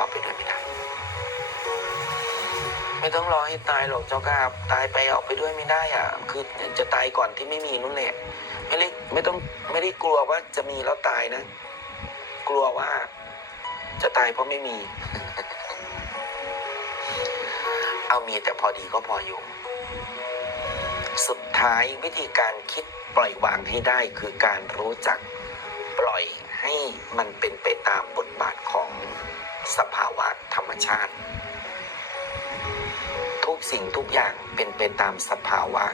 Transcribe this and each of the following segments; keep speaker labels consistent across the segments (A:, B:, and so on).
A: ออไปด้วยไม่ได้ไม่ต้องรอให้ตายหรอกเจ้าค่ะตายไปออกไปด้วยไม่ได้อะ คือจะตายก่อนที่ไม่มีนู่นแหละไม่ได้ไม่ต้องไม่ได้กลัวว่าจะมีแล้วตายนะ กลัวว่า จะตายเพราะไม่มี เอามีแต่พอดีก็พออยู่ สุดท้ายวิธีการคิดปล่อยวางให้ได้คือการรู้จักปล่อยให้มันเป็นไปตามบทบาทของ สภาวะธรรมชาติ ทุกสิ่งทุกอย่างเป็นไปตามสภาวะ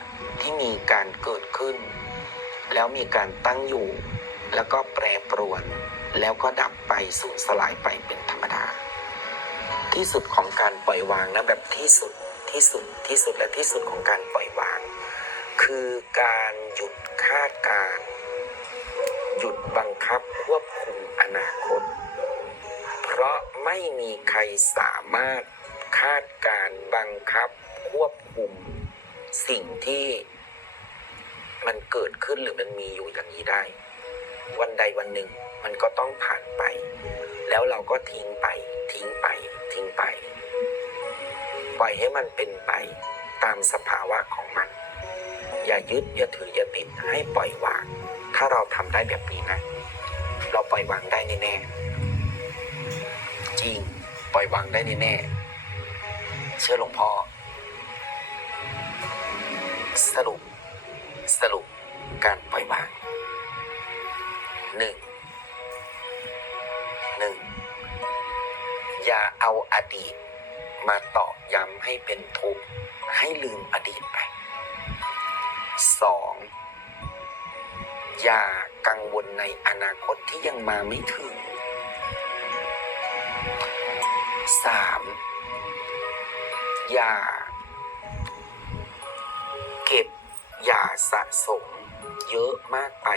A: ที่มีการเกิดขึ้น แล้วมีการตั้งอยู่ แล้วก็แปรปรวน แล้วก็ดับไปสูญสลายไปเป็นธรรมดา ที่สุดของการปล่อยวางนะแบบที่สุดที่สุดที่สุดและที่สุดของการปล่อยวาง คือการหยุดคาดการ หยุดบังคับควบคุมอนาคต ไม่มีใครสามารถคาดการบังคับควบคุมสิ่งที่มันเกิดขึ้นหรือมันมีอยู่อย่างนี้ได้ วันใดวันหนึ่งมันก็ต้องผ่านไป แล้วเราก็ทิ้งไปทิ้งไปทิ้งไป ปล่อยให้มันเป็นไปตามสภาวะของมัน อย่ายึดอย่าถืออย่าติดให้ปล่อยวาง ถ้าเราทำได้แบบนี้นะ เราปล่อยวางได้แน่ๆ จริง ปล่อยวางได้แน่ๆเชื่อหลวงพ่อ สรุป สรุปการปล่อยวางหนึ่งหนึ่งอย่าเอาอดีต มาตอกย้ำให้เป็นทุกข์ให้ลืมอดีตไปสองอย่ากังวลในอนาคตที่ยังมาไม่ถึง สามอย่า เก็บอย่าสะสม เยอะมากไป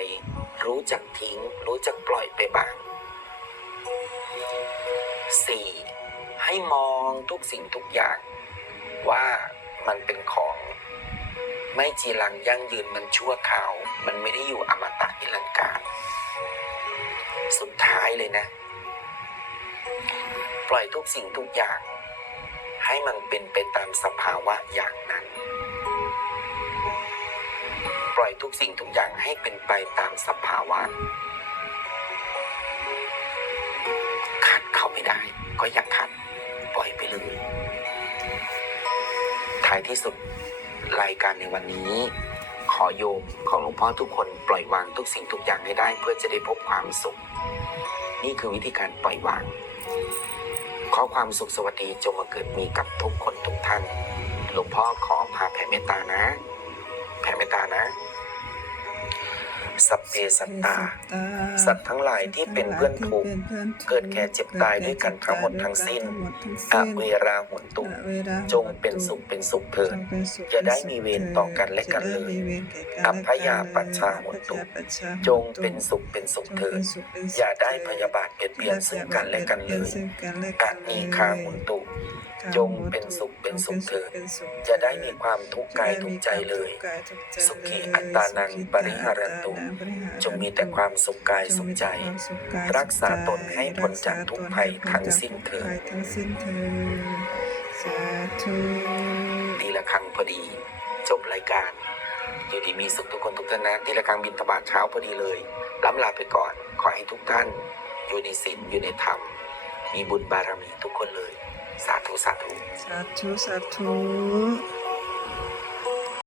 A: รู้จักทิ้ง รู้จักปล่อยไปบ้าง 4. ให้มองทุกสิ่งทุกอย่าง ว่ามันเป็นของ ไม่จีรังยั่งยืนมันชั่วคราว มันไม่ได้อยู่อมตะนิรันดร์การสุดท้ายเลยนะ ปล่อยทุกสิ่งทุกอย่าง ให้มันเป็นไปตามสภาวะอย่างนั้น ปล่อยทุกสิ่งทุกอย่างให้เป็นไปตามสภาวะขัดเขาไม่ได้ก็อย่าขัด ปล่อยไปเลยท้ายที่สุดรายการในวันนี้ขอโยมของหลวงพ่อทุกคนปล่อยวางทุกสิ่งทุกอย่างให้ได้เพื่อจะได้พบความสุข นี่คือวิธีการปล่อยวาง ขอความสุขสวัสดีจงมาเกิดมีกับทุกคนทุกท่าน หลวงพ่อขอพาแผ่เมตตานะ แผ่เมตตานะ สัพเพสัตตา สัตว์ทั้งหลายที่เป็นเพื่อนทุกข์เกิดแก่เจ็บตายด้วยกันทั้งหมดทั้งสิ้นอเวราหุนตุจงเป็นสุขเป็นสุขเถิดอย่าได้มีเวรต่อกันและกันเลยอัพพยาปัชชาหุนตุจงเป็นสุขเป็นสุขเถิดอย่าได้พยาบาทเบียดเบียนซึ่งกันและกันเลยกันีคาหุนตุจงเป็นสุขเป็นสุขเถิดจะได้มีความทุกข์กายทุกข์ใจเลย สุขีอัตตานังปริหารันตุจงมีแต่ความสุขกายสุขใจ รักษาตนให้พ้นจากทุกภัยทั้งสิ้นเถิด
B: ทั้งสิ้นเถิดสาธุ
A: ตีละครั้งพอดี จบรายการ อยู่ดีมีสุขทุกคนทุกท่านนะตีละครั้งบินตบาทเช้าพอดีเลยล้ำลาไปก่อน ขอให้ทุกท่าน อยู่ในศีลอยู่ในธรรม มีบุญบารมีทุกคนเลย สาธุสาธุ
B: สาธุสาธุ